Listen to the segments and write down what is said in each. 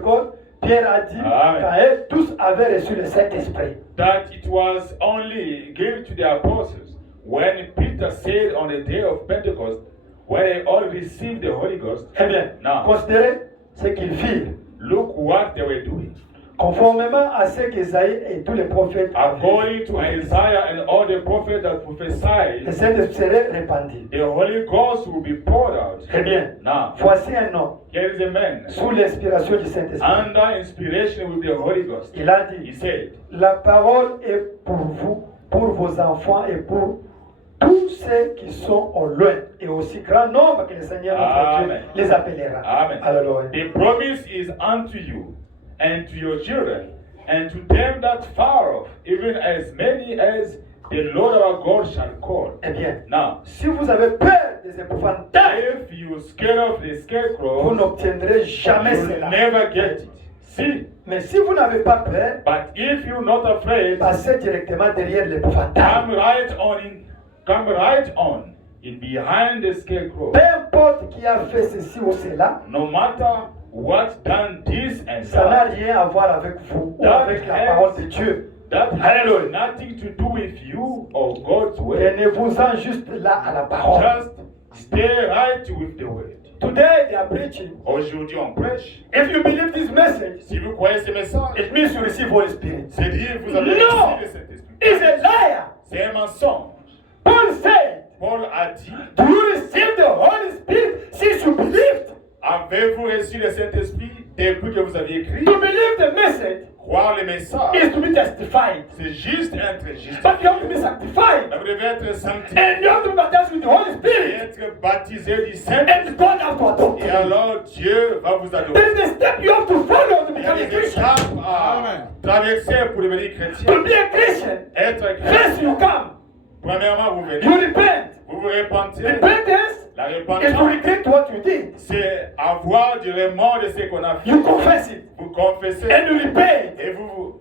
Pentecôte, Pierre a dit, quand tous avaient reçu le Saint-Esprit. That it was only given to the apostles when Peter said on the day of Pentecost, when they all received the Holy Ghost. Eh bien, considérez ce qu'ils firent. Look what they were doing. Conformément à ce qu'Ésaïe et tous les prophètes according to Isaiah and all the prophets that prophesied, le Saint-Esprit serait répandu. The Holy Ghost will be poured out. Eh bien, voici un homme here is a man sous l'inspiration du Saint-Esprit. Under inspiration with the Holy Ghost. Il a dit, he said, la parole est pour vous, pour vos enfants et pour tous ceux qui sont au loin et aussi grand nombre que le Seigneur notre Dieu les appellera. Amen. Alléluia. The promise is unto you and to your children and to them that far off, even as many as the Lord our God shall call. Eh bien, now, si vous avez peur des épouvantails, if you scared of the scarecrow, vous n'obtiendrez jamais you cela. Never get it. See? Mais si vous n'avez pas peur, but if you're not afraid, passez directement derrière l'épouvantail. Come right on in behind the scarecrow. Peu importe qui a fait ceci ou cela, no matter what done this and ça n'a rien à voir avec vous ou avec la parole de Dieu. That has nothing to do with you or God's word. Tenez-vous-en juste là à la parole. Just stay right with the word. Today they are preaching. Aujourd'hui on prêche. If you believe this message, si vous croyez ce message, it means you receive Holy Spirit. C'est dire vous avez reçu le Saint-Esprit. It's a liar. C'est un mensonge. Paul said, Paul a dit, do you receive the Holy Spirit since you believed? Avez-vous reçu le Saint-Esprit depuis que vous aviez écrit? To believe the message croire le message is to be testified. C'est juste être justifié. But you have to be sanctified. Vous devez être sanctifié. And you have to be baptized with the Holy Spirit. Et être baptisé du Saint-Esprit. And God has to adopt you. Et alors Dieu va vous adopter. There is a step you have to follow to become a Christian. Traverser pour devenir chrétien. To be a Christian, être chrétien. first you come. Premièrement, vous venez. You repent. Vous vous repentez. Repentance La is repentance, to regret what you did. c'est avoir du remords de ce qu'on a fait. You confess it. Vous confessez. And you repent. Et vous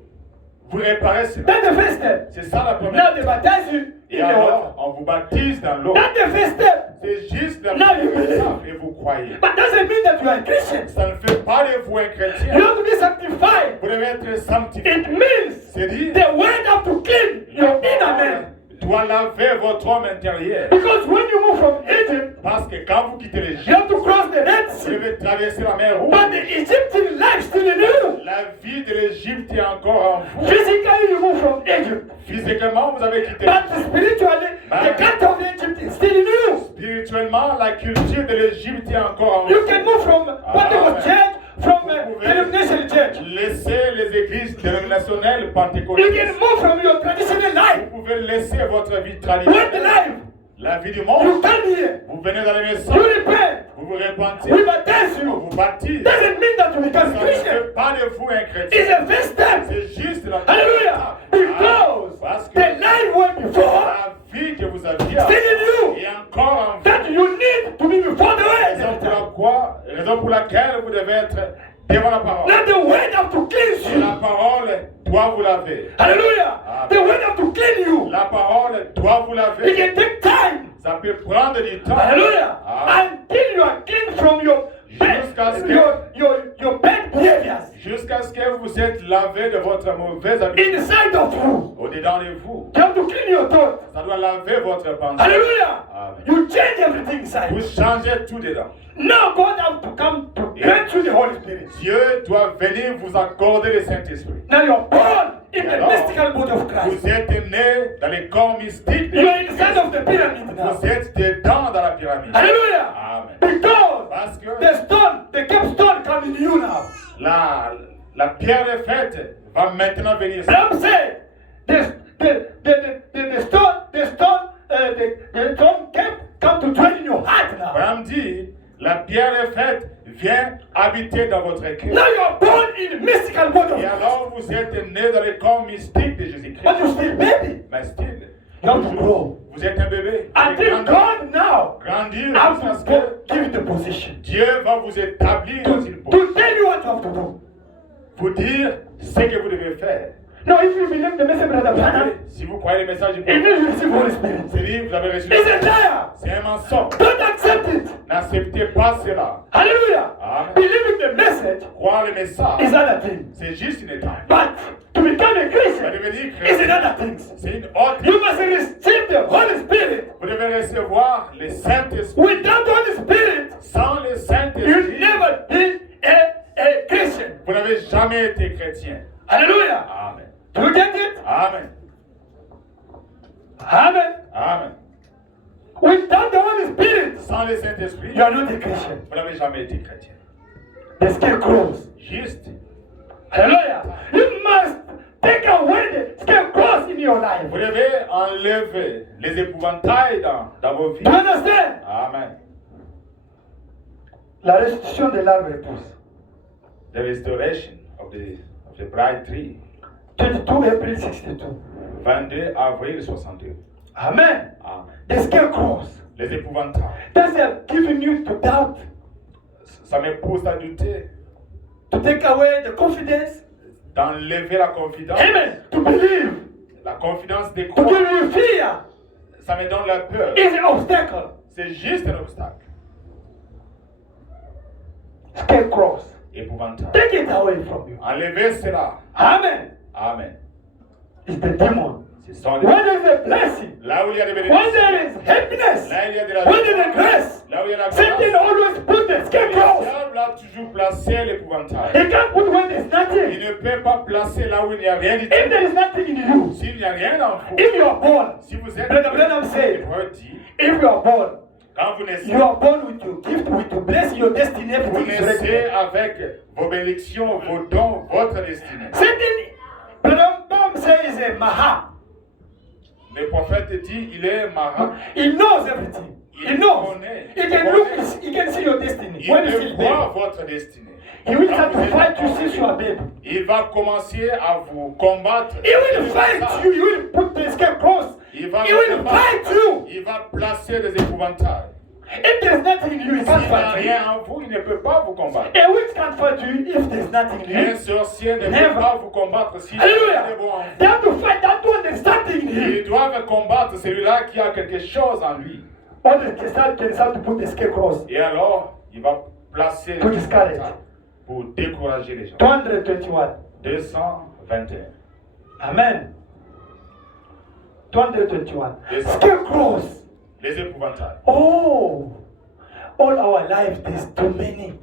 réparez cela. That's the first step. C'est ça la première. Now they baptize you Et in the water. alors, on vous baptise dans l'eau. That's the first step. C'est juste la Now you première believe. étape et vous croyez. But doesn't mean that you are a Christian. Ça ne fait pas de vous un chrétien. You have to be sanctified. Vous devez être sanctifié. It means C'est dire, the word have to clean your inner man. doit laver votre homme intérieur. Because when you move from Egypt, Parce que quand vous quittez you l'Égypte, have to cross the Red vous Sea. devez traverser la mer Rouge. But the Egyptian life still in you. La vie de l'Égypte est encore en vous. Physically, you move from Egypt. Physiquement, vous avez quitté But spiritually, the culture of Egypt is still in you. Spirituellement, la culture de l'Égypte est encore en vous. You can move from Pentecost church, from denomination church. Laissez les églises dénominationnelles You pentecôtistes. can move from your traditional life. Vous pouvez laisser votre vie With traditionnelle. life. La vie du You monde. come here. Vous venez dans les You maisons. repent. Vous vous repentez. We baptize On you. vous baptise. Doesn't mean that you become Ça a ne Christian. fait pas de vous un It's chrétien. a first step. C'est juste la Hallelujah. Because Parce que the life went before la vie que vous aviez still in you. est encore en vous. That you need to be before the Raison pour laquelle vous devez être devant la parole. Let the word have to cleanse Et you. la parole doit vous laver. Hallelujah. Amen. The word have to clean you. La parole doit vous It laver. can take time. Ça peut prendre du temps. Hallelujah. Amen. Until you are clean from your Jusqu'à ce your bad behaviors Jusqu'à ce que vous êtes lavé de votre mauvaise habitude. inside of you. Au-dedans de vous. You have to clean your thoughts. Ça doit laver votre pensée. Hallelujah. Amen. You change everything inside. Vous changez tout dedans. Now God have to come to grant you the Holy Spirit. Dieu doit venir vous accorder le Saint-Esprit. Now you are born in the Alors, mystical body of Christ. Vous êtes né dans les corps mystiques. You are inside of the pyramid now. Vous êtes dedans dans la pyramide. Hallelujah. Amen. Because Parce que the stone, the capstone come in you now. la pierre de fête va maintenant venir. Abraham said, the stone come to dwell in your heart now. Abraham dit, la pierre de fête vient habiter dans votre cœur. Now you are born in the mystical body of Et Christ. alors vous êtes né dans le corps mystique de Jésus-Christ. But you still baby. Mais still, You have to grow. vous êtes un bébé. Until God now Grandir have jusqu'à to ce que give you the position. Dieu va vous établir dans une position. To tell you what you have to do. Vous dire ce que vous devez faire. No, if you believe the message, Brother Branham, Si vous croyez le message du it means prophète, you receive Holy Spirit. c'est dit vous avez reçu It's le a liar. C'est un mensonge. Don't accept it. N'acceptez pas cela. Hallelujah. Amen. Believing the message Croire le message, is another thing. c'est juste une étape. But to become a Vous Christian devenir is chrétien, another thing. c'est une autre. You must receive the Holy Spirit. Vous devez recevoir le Saint-Esprit. Without the Holy Spirit, Sans le you Saint-Esprit, never been a Christian. vous n'avez jamais été chrétien. Hallelujah. Amen. Do you get it? Amen. Amen. Amen. Without the Holy Spirit, Sans le Saint-Esprit, you are not a Christian. vous n'avez jamais été chrétien. The scarecrows. Juste. Hallelujah. You must take away the scarecrows in your life. Vous devez enlever les épouvantails dans vos vies. Do you understand? Amen. La restitution de l'arbre épouse. The restoration of the bride tree. 22 April 62. 22 avril 62. Amen. Amen. The scarecrows. Les épouvantails. That's giving you to doubt, Ça me pousse à douter, to take away the confidence. d'enlever la confidence. Amen. To believe. La confidence des To croix. give you fear Ça me donne la peur. is an obstacle. C'est juste un obstacle. Scarecrows. Épouvantail. Take it away from you. Enlevez cela. Amen. Amen. It's the demon. C'est sans les... When there is a blessing, Là où il y a des when bénédictions. there is happiness, Là il y a de la when there is grace, Là où il y a la Satan grâce. always put the Le scarecrows. diable a toujours placé l'épouvantail. He can't put when there's Il nothing. ne peut pas placer là où il n'y a rien du If tout. there is nothing in you, S'il n'y a rien en vous, if you are born, si vous êtes Brother Branham said, Hébreux dit, if you are born, quand vous naissez, you are born with your gift, with your blessing, your destiny, vous everything is ready. naissez avec vos bénédictions, vos dons, votre destinée. Satan, Brother Branham says, is a maha. Le prophète dit, il est marin. He knows everything. He knows. He can look, he can see your destiny. Il When you peut see voir baby, votre destinée. he will start to fight you since you are baby. Il va commencer à vous combattre. He will fight you. He will put the scarecrows. Il va He will vous fight combattre. you. Il va placer des épouvantails. If there's nothing in you, he S'il can't n'y a fight you. rien en vous, il ne peut pas vous combattre. A witch can't fight you if there's nothing in Un you. sorcier ne Never. peut pas vous combattre s'il y a rien Hallelujah. de bon en They vous. have to fight that one that's something in him. Ils doivent combattre celui-là qui a quelque chose en lui. Or they can start to put the scarecrows. Et alors, il va placer To discourage. pour décourager les gens. 221. 221. Amen. 221. Yes. Scarecrows. Les épouvantails. Oh, all our lives, there's too many.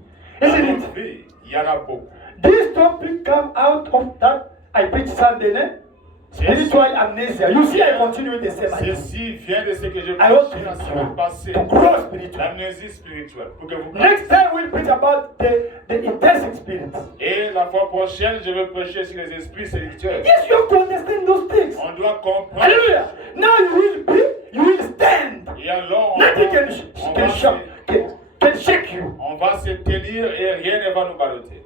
Dans Isn't notre it? vie, il y en a beaucoup. This topic come out of that I preached Sunday, ne? Spiritual amnesia. You see, I continue with the same idea. Ceci vient de ce que je I want prêchais la semaine passée. to grow spiritually. L'amnésie spirituelle. Pour que vous Next time we'll preach about the intense experience. Et la fois prochaine, je vais prêcher sur les esprits séducteurs. Yes, you have to understand those things. On doit comprendre. Hallelujah. Now you will stand. Et alors, Nothing on can shake you. va se tenir et rien ne va nous balloter.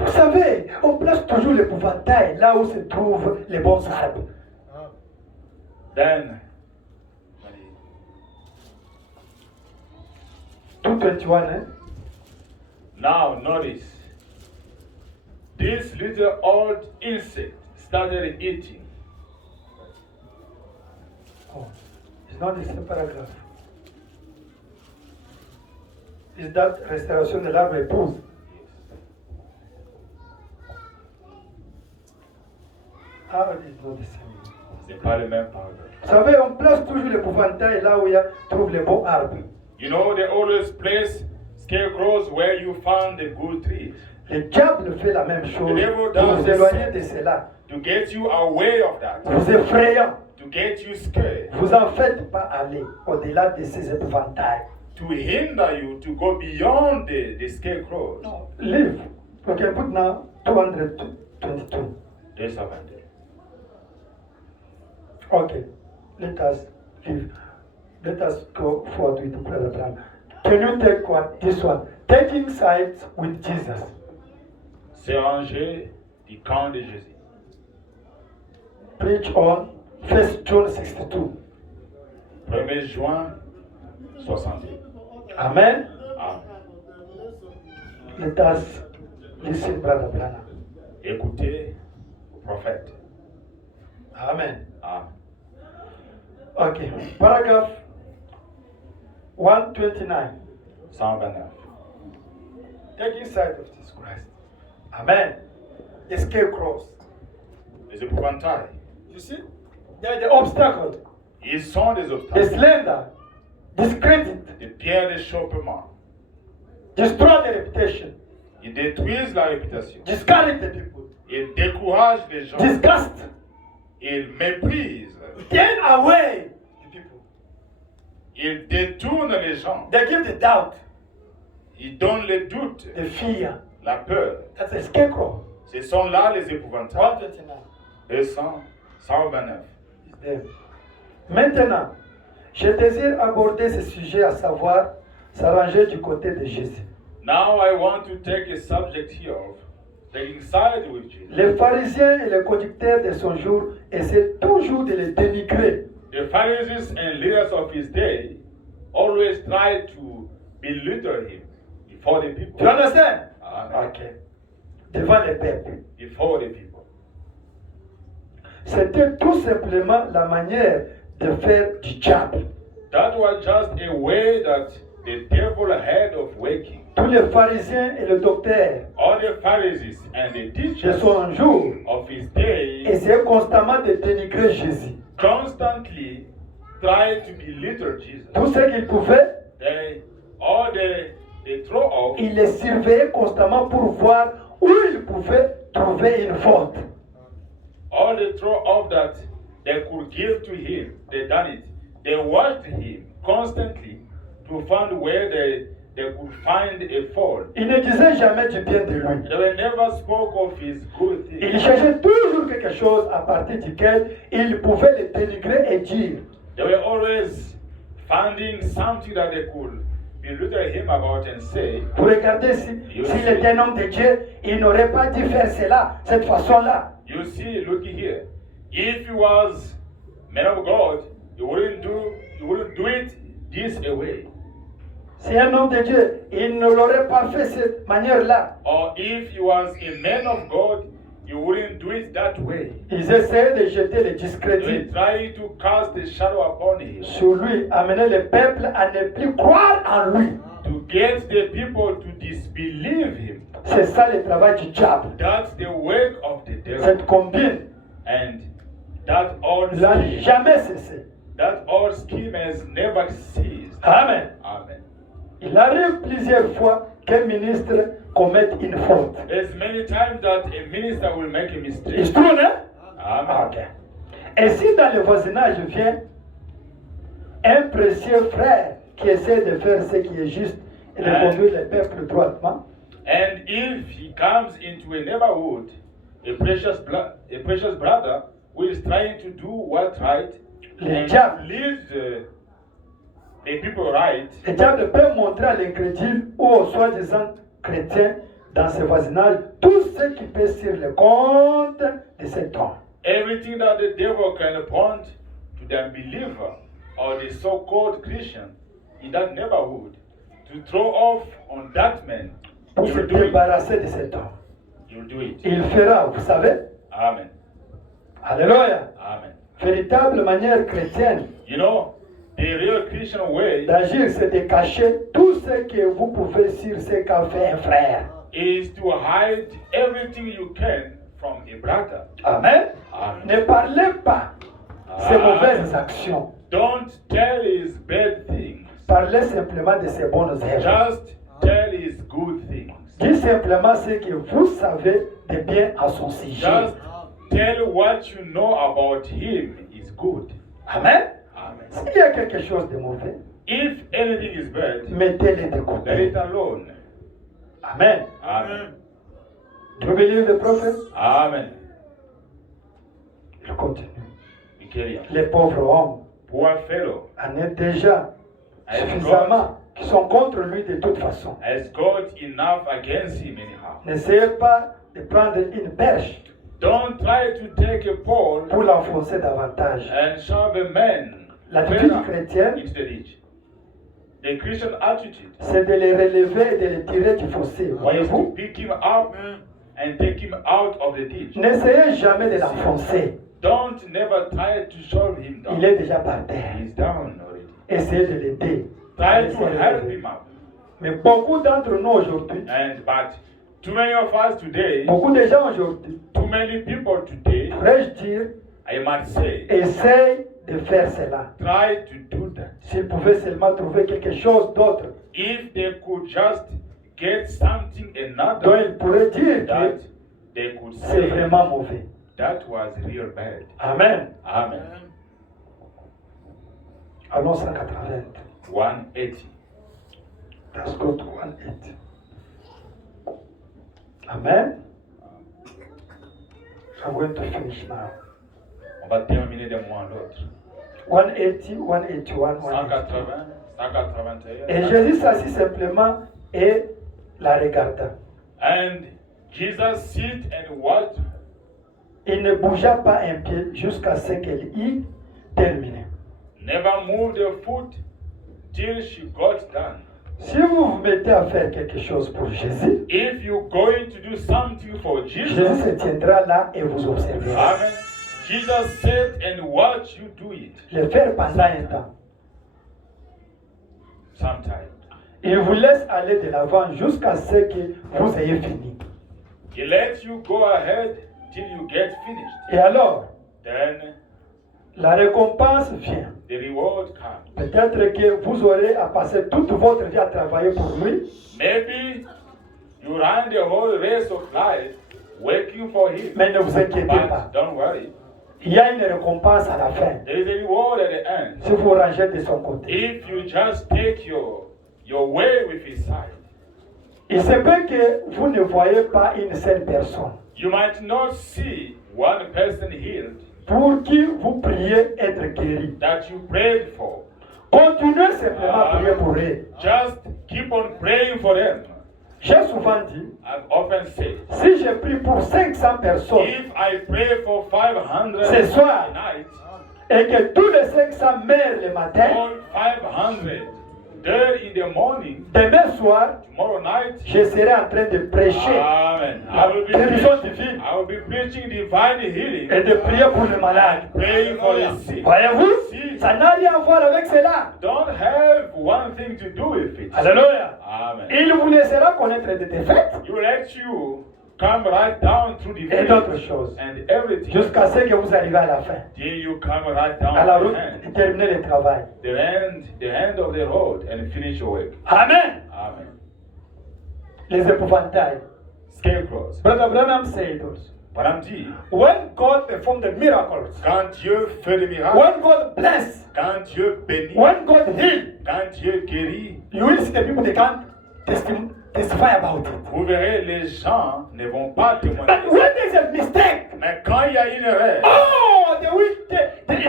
Vous savez, on place toujours l'épouvantail là où se trouvent les bons arbres. Then, 221, hein? now notice, this little old insect started eating. Oh, it's not this paragraph. Is that restauration de l'arbre épouse? Ah, it's not the same. C'est pas le même paragraphe. Vous savez, on place toujours l'épouvantail là où il y a, trouve les bons arbres. You know, they always place scarecrows where you found the good trees. Le diable fait la même chose. The devil Pour does vous the éloigner same. de cela. To get you away of that. Vous effrayant. To get you scared. Vous en faites pas aller au-delà de ces épouvantails. To hinder you to go beyond the scarecrows. Leave. Okay, put now 222. 222. Okay, let us leave. Let us go forward with Brother Branham. Can you take this one? Taking sides with Jesus. Se ranger du camp de Jésus. Preach on 1 John 62. 1er juin 62. Amen. Amen. Let us listen, Brother Branham. Écoutez prophet. Amen. Amen. Ok. Paragraphe 129. 129. Taking sight of Jesus Christ. Amen. The scarecrows. Les épouvantails. You see? They're the obstacles. Ils sont des The obstacles. slander. Discredit. Des pierres d'achoppement. Destroy the reputation. Ils détruisent la réputation. Discourage the people. Ils découragent les gens. Disgust. Ils méprisent. Turn away the people. Ils détournent les gens. They give the doubt, Ils donnent le doute, the fear. la peur. That's a scarecrow. Ce sont là les épouvantails. 129 129. is there. Maintenant, je désire aborder ce sujet, à savoir s'arranger du côté de Jésus. Now I want to take a subject here of taking side with Jesus. Les pharisiens et les conducteurs de son jour essaient toujours de le dénigrer. The Pharisees and leaders of his day always tried to belittle him before the people. Tu understand? Amen. Ok. Devant les peuples. Before the people. C'était tout simplement la manière de faire du diable. That was just a way that the devil had of waking. Tous les pharisiens et les docteurs All the Pharisees and the de teachers son jour of his day essayaient constamment de dénigrer Jésus. constantly tried to belittle Jesus. Tout ce qu'ils pouvaient, They throw off. ils les surveillaient constamment pour voir où ils pouvaient trouver une faute. All they throw off that they could give to him, they done it. They watched him constantly to find where they could find a fault. Ils ne disaient jamais du bien de lui. They never spoke of his good things. Ils cherchaient toujours quelque chose à partir duquel ils pouvaient le dénigrer et dire: They were always finding something that they could belittle him about and say, vous regardez, s'il était un homme de Dieu, il n'aurait pas dû faire cela, cette façon-là. you see, look here. If he was man of God, he wouldn't do it this way. C'est un homme de Dieu, il ne l'aurait pas fait cette manière-là. Or if he was a man of God, he wouldn't do it that way. Ils essayaient de jeter le They discrédit try to cast a shadow upon him sur lui, amener le peuple à ne plus croire en lui. to get the people to disbelieve him. C'est ça le travail du diable. That's the work of the devil. Cette combine And that old n'a scheme, jamais cessé. that old scheme has never ceased. Amen. Amen. Il arrive plusieurs fois qu'un ministre commette une faute. There's many times that a minister will make a Il mistake. se trouve, hein? Amen. Ok. Et si dans le voisinage vient un précieux frère qui essaie de faire ce qui est juste et de conduire le peuple droitement, And if he comes into a neighborhood, a precious brother who is trying to do what's right le and diable, lead the people right, le diable peut montrer à l'incrédule ou aux soi-disant chrétiens dans ce voisinage tout ce qui peut sur le compte de cet homme. everything that the devil can point to the unbeliever or the so-called Christian in that neighborhood to throw off on that man, Pour you se will do it. débarrasser de cet homme. You'll do it. Il fera, vous savez, Amen. alléluia, Amen. véritable manière chrétienne You know, the real Christian way d'agir, c'est de cacher tout ce que vous pouvez sur ce qu'a fait un frère. is to hide everything you can from a brother. Amen. Amen. Ne parlez pas ses mauvaises actions. Don't tell his bad things. Parlez simplement de ses bonnes œuvres. Just tell his good things. Dis simplement ce que vous savez de bien à son sujet. Just tell what you know about him is good. Amen. Amen. S'il y a quelque chose de mauvais, If anything is bad, mettez-le de let côté. it alone. Amen. Amen. Do you believe the prophet? Amen. Il continue. We carry on. Les pauvres hommes Poor fellow en ont déjà has suffisamment qui sont contre lui de toute façon. got enough against him anyhow. N'essayez pas de prendre une perche Don't try to take a pole pour l'enfoncer davantage. and shove a man L'attitude further chrétienne, into the ditch. The Christian attitude c'est de les relever et de les tirer du fossé. is to Voyez-vous? pick him up and take him out of the ditch. N'essayez jamais de l'enfoncer. Don't never try to shove him down. Il est déjà par terre. He's down already. Essayez de l'aider. Try to help him up. Mais beaucoup d'entre nous aujourd'hui, But too many of us today, beaucoup de gens aujourd'hui, too many people today, pourrais-je dire, I must say, essayent de faire cela. try to do that. S'ils pouvaient seulement trouver quelque chose d'autre If they could just get something dont another ils pourraient dire that que they could c'est say vraiment mauvais. that was real bad. Amen. Amen. Allons 180. 180. Let's go to 180. Amen. I'm going to finish now. On va terminer d'un mois à l'autre. 180, 181, 180, 181. Et Jésus s'assit simplement et la regarda. And Jesus sit and watched. Il ne bougea pas un pied jusqu'à ce qu'elle y termine. Never moved a foot till she got done. Si vous vous mettez à faire quelque chose pour Jésus, If you're going to do something for Jésus Jesus, se tiendra là et vous observera. Amen. Jesus said and watch you do it. Le faire pendant un temps. Sometimes. Il vous laisse aller de l'avant jusqu'à ce que vous ayez fini. He lets you go ahead till you get finished. Et alors, Then la récompense vient. the reward comes. Peut-être que vous aurez à passer toute votre vie à travailler pour lui, Maybe you run the whole race of life working for him. mais ne vous inquiétez pas. But don't worry. Il y a une récompense à la fin, There is a reward at the end. si vous rangez de son côté. If you just take your way with his side. Il se peut que vous ne voyez pas une seule personne You might not see one person healed pour qui vous priez être guéri. that you prayed for. Continuez simplement à prier pour eux. Just keep on praying for them. J'ai souvent dit, I've often said, si je prie pour 500 personnes if I pray for 500 Ce soir. tonight, et que tous les 500 meurent le matin, all 500 there in the morning, demain soir, tomorrow night, je serai en train de prêcher Amen. la guérison divine I will be preaching divine healing, et de prier pour les malades. praying for the sick. Voyez-vous, ça n'a rien à voir avec cela. Don't have one thing to do with it. Alléluia. Amen. Il vous laissera connaître des défaites He will let you come right down through the et d'autres choses and everything jusqu'à ce que vous arrivez à la fin, till you come right down à la to route the end. et terminer le travail. The end of the road and finish your work. Amen. Amen. Les épouvantails. Scarecrows. Brother Branham said also, Branham dit, when God performed the miracles, quand Dieu fait des miracles, when God bless, quand Dieu bénit, when God heal, quand Dieu guérit, you will see the people they can't testify about it. vous verrez, les gens ne vont pas témoigner. But when there's a mistake, Mais quand il y a une erreur, oh, it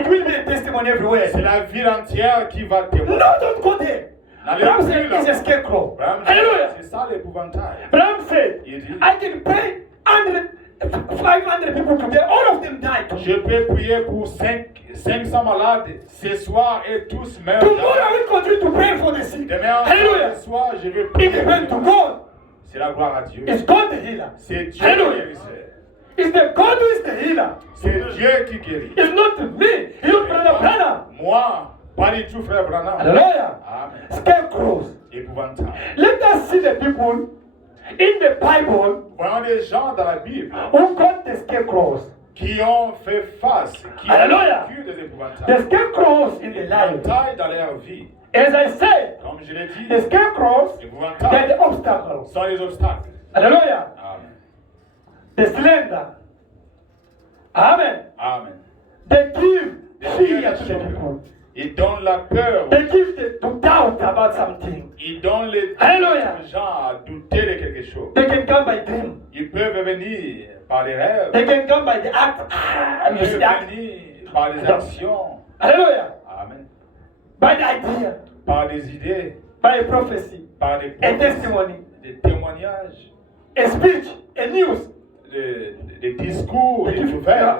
will be a testimony everywhere. c'est la ville entière qui va témoigner. No, don't go there. N'allez Bram plus said là. it's a scarecrow. Branham dit, Hallelujah. c'est ça l'épouvantail. Bram said, Il dit, I can pray 500 people today, all of them died. je peux prier pour 500 malades ce soir et tous meurent. Tomorrow I will continue to pray for the sick. Demain Hallelujah. ce soir, je vais It prier. depends to God. C'est la gloire à Dieu. It's God the healer. C'est Dieu Hallelujah. qui guérisseur. It's the God who is the healer. C'est Dieu qui guérit. It's not me. It's not Brother Branham. Moi, pas du tout, frère Branham. Hallelujah. Amen. Scarecrows. Épouvantable. Let us see the people in the Bible Voyons les gens dans la Bible who got the scarecrows. qui ont fait face, qui Hallelujah. ont vécu des The épouvantails. scarecrows in the life. Épouvantails dans leur vie. As I said, Comme je l'ai dit, the scarecrows, they're épouvantails the obstacles. sont les obstacles. Hallelujah. Amen. The slender. Amen. Amen. They give Des fear to the choses. people. Ils donnent la peur. They give to doubt about something. Ils donnent les Hallelujah. gens à douter de quelque chose. They can come by dream. Ils peuvent venir par les rêves. They can come by the act. Ah, Ils you see peuvent that? venir par des actions. Hallelujah. Amen. By the idea. Par des idées. By a prophecy. Par des A promesses, testimony. des témoignages. A speech. A news. des discours, des nouvelles.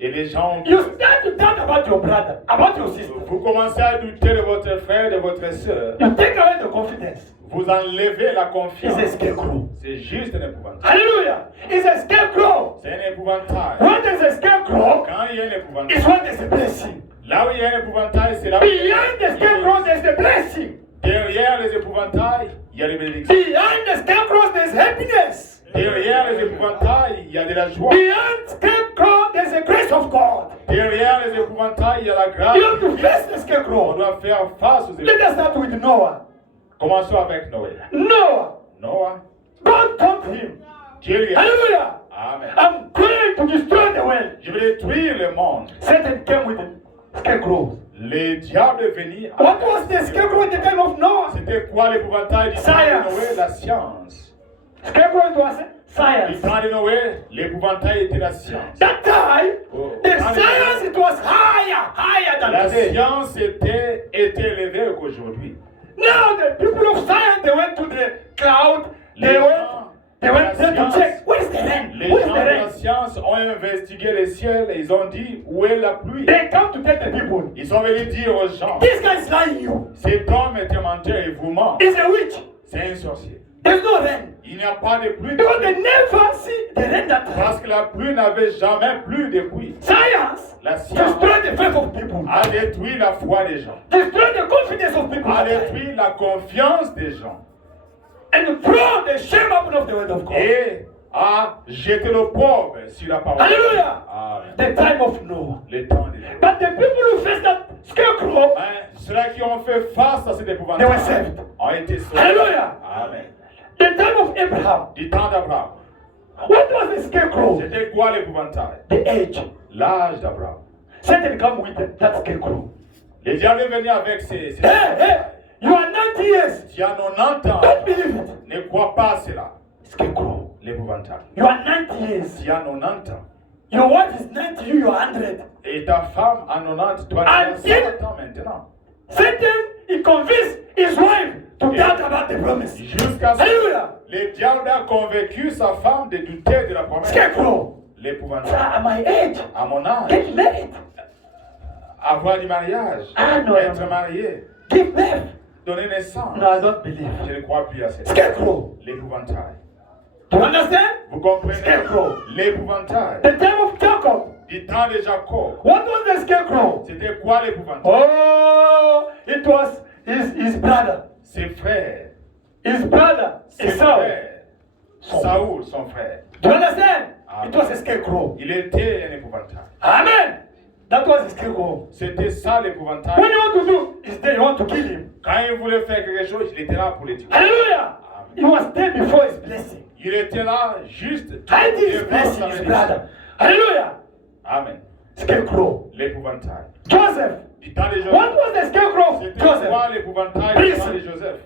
Et les gens... You start to doubt about your brother, about your sister. Vous commencez à douter de votre frère, de votre soeur. You take away the confidence. Vous enlevez la confiance. It's a scarecrow. C'est juste un épouvantail. Hallelujah. It's a scarecrow. C'est un épouvantail. When there's a scarecrow, Quand il y a un épouvantail, it's when there's a blessing. là où il y a un épouvantail, c'est là où... Behind the scarecrow, there's the blessing. Derrière les épouvantails, il y a les bénédictions. Behind the scarecrow, there's happiness. Derrière les épouvantails, il y a de la joie. Behind scarecrow, there's the grace of God. Derrière les épouvantails, il y a la grâce. You have to face the On scarecrow. doit faire face aux Let épouvantails. us start with Noah. Commençons avec Noé. Noah, Noah, God told him, Dieu lui a dit, hallelujah, Amen. I'm going to destroy the world. Je vais détruire le monde. Satan came with scarecrows. Le diable est venu. What was the scarecrow at the time of Noah? C'était quoi l'épouvantail du temps Science. de Noé? La science. Scarecrow was Du science. temps de Noé, l'épouvantail était la science. That time, Oh, the hallelujah. science it was higher than La today. science était élevée qu'aujourd'hui. Now the people of science they went to the cloud. They went there to check. Where is the rain? Les Where is gens the de la rain? science ont investigué le ciel et ils ont dit où est la pluie. They come to tell the people. Ils sont venus dire aux gens, This guy is lying you. cet homme est un menteur et vous ment. He's a witch. C'est un sorcier. There's no rain. Il n'y a pas de pluie. Because they never see the rain that time. Parce que la pluie n'avait jamais plu de pluie. Science La science destroy the faith of people. a détruit la foi des gens. Destroy the confidence of people. A détruit la confiance des gens. And throw the shame upon the word of God. Et a jeté le pauvre sur la parole. Hallelujah. Amen. The time of Noah. Le temps de Noé. But the people who faced that scarecrow, Hein, ceux qui ont fait face à cet they épouvantail were saved. ont été sauvés. Hallelujah. Amen. The time of Abraham. Du temps d'Abraham. What was the scarecrow? C'était quoi l'épouvantail? The age. L'âge d'Abraham. Satan come with that scarecrow. Le diable est venu avec ses Hey, you are 90 years. Tu as 90 ans. Don't believe it. Ne crois pas à cela. Scarecrow. L'épouvantail. You are 90 years. Tu as 90 ans. Your wife is 90, you are 100. Et ta femme a 90, toi tu as 100 ans maintenant. Satan, he convinced his wife to doubt about the promise. Jusqu'à ce Hallelujah. que le diable a convaincu sa femme de douter de la promesse. Scarecrow. L'épouvantail. At my age, À mon âge, get married. avoir du mariage, Ah, non, être non. marié, Give birth. donner naissance. No, I don't believe. Je ne crois plus à ça. Scarecrow. L'épouvantail. Do you understand? Vous comprenez? Scarecrow. L'épouvantail. The time of Jacob. Du temps de Jacob. What was the scarecrow? C'était quoi l'épouvantail? Oh, it was his brother. Ses frères. His brother. Ses Esau. frères. Saoul, son frère. Do you understand? Amen. It was a scarecrow. Il était un épouvantail. Amen. That was a scarecrow. C'était ça When l'épouvantail. you want to do is there, you want to kill him. Quand il voulait faire quelque chose, il était là pour le tuer. Hallelujah. He was there before his blessing. Il était là juste Hiding his devant blessing, sa his bénédiction. brother. Hallelujah. Amen. Scarecrow. L'épouvantail. Joseph. Du temps de Joseph. What was the scarecrow? C'était Joseph. quoi l'épouvantail du temps de Joseph?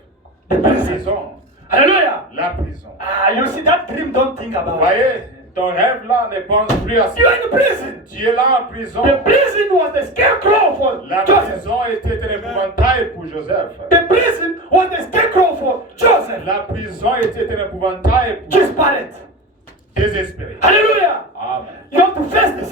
The La prison. prison. Hallelujah. La prison. Ah, you see that dream, don't think Vous about it. voyez, ton rêve là ne pense plus à ça. You are in prison. Tu es là en prison. The prison was the scarecrow for La Joseph. prison était un épouvantail pour Joseph. The prison was the scarecrow for Joseph. La prison était un épouvantail pour His parents. désespéré. Hallelujah. Amen. You have to face the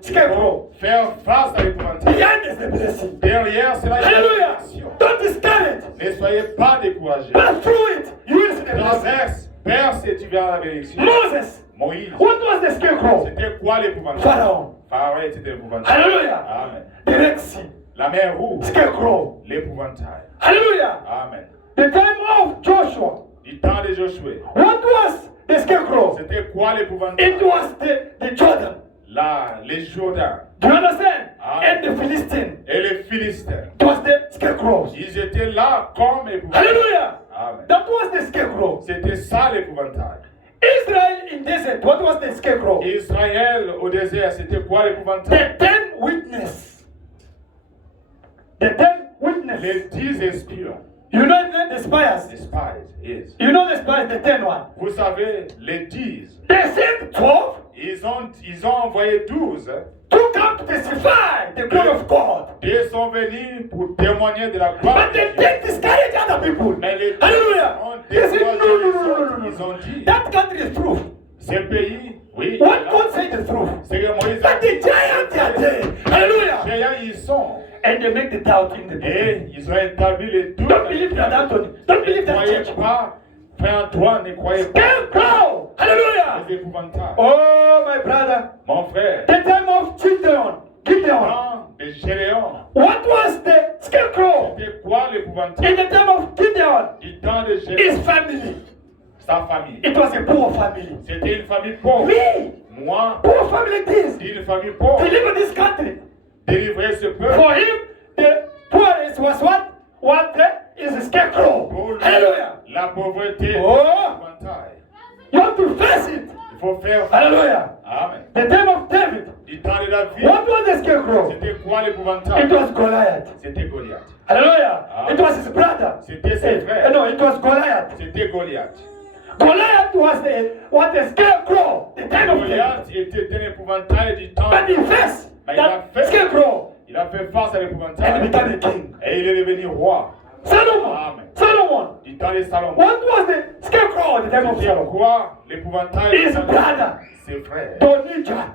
scarecrow. Faire face à l'épouvantail. Behind is the blessing. Derrière, c'est la Hallelujah. bénédiction. Don't discourage. Ne soyez pas découragés. Pass through it. You will see the blessing. Traverse, perce et tu verras la bénédiction. Moses. Moïse. What was the scarecrow? C'était quoi l'épouvantail? Pharaoh. Pharaon était l'épouvantail. Hallelujah. Amen. The Red Sea. La mer rouge. Scarecrow. L'épouvantail. Hallelujah. Amen. The time of Joshua. Du temps de Josué. What was the scarecrow? C'était quoi l'épouvantail? It was the Jordan. Là, les Jourdains Do you understand? Amen. And the Philistine. et les Philistins. It was the scarecrows. Ils étaient là comme épouvantail. Hallelujah. Amen. That was the scarecrow. C'était ça l'épouvantail. Israel in desert. What was the scarecrow? Israël au désert, c'était quoi l'épouvantail? The 10 witness. The 10 witness. Les 10 espions. You know the spies. Les spies, yes. You know the spies, the 10 one. Vous savez, les 10, They sent 12 ils ont envoyé 12. to come to testify the glory of God. Ils sont venus pour témoigner de la gloire But de they Dieu. didn't discourage other people. Mais les 10 Hallelujah. ont They said, découragé no, no, les no, no, autres. no, Ils no. ont dit, That country is proof. Ces pays, oui. What God said the truth. C'est que Moïse But the giants are there. Hallelujah. Les géants, ils sont. And they make the doubt in the people. Et ils ont établi les doutes. Don't believe that, Anthony. Don't believe Ne that, croyez church. pas, frère Antoine, ne croyez pas. Scarecrow. Hallelujah. Les épouvantails. Oh, my brother. Mon frère, The time of Gideon. dans les Gédéons, What was the scarecrow? c'était quoi l'épouvantail? In the time of Gideon, Du temps de his Gédéon, family. sa famille. It was a poor family. C'était une famille pauvre. Me, Moi, poor family like this. d'une famille pauvre, He live in this country. délivrer ce peuple. For him, the poorest was what? What is a scarecrow. Pour lui, Hallelujah. la pauvreté, Oh. l'épouvantail. You have to face it. Il faut faire. Hallelujah. Amen. The time of David. Du temps de David, What was the scarecrow? c'était quoi It l'épouvantail? was Goliath. C'était Goliath. Hallelujah. Ah. It was his brother. C'était ses frères. No, it was Goliath. C'était Goliath. Goliath was the scarecrow. The time of David. Goliath était un épouvantail du temps. But he faced Mais il a that fait. scarecrow Il a fait face à and l'épouvantail. became a king. Et il est devenu roi. Solomon. Amen. Solomon. Du temps de Salomon. What was the scarecrow at the time of C'était Solomon? quoi l'épouvantail? His brother, Ses frères. Donijah,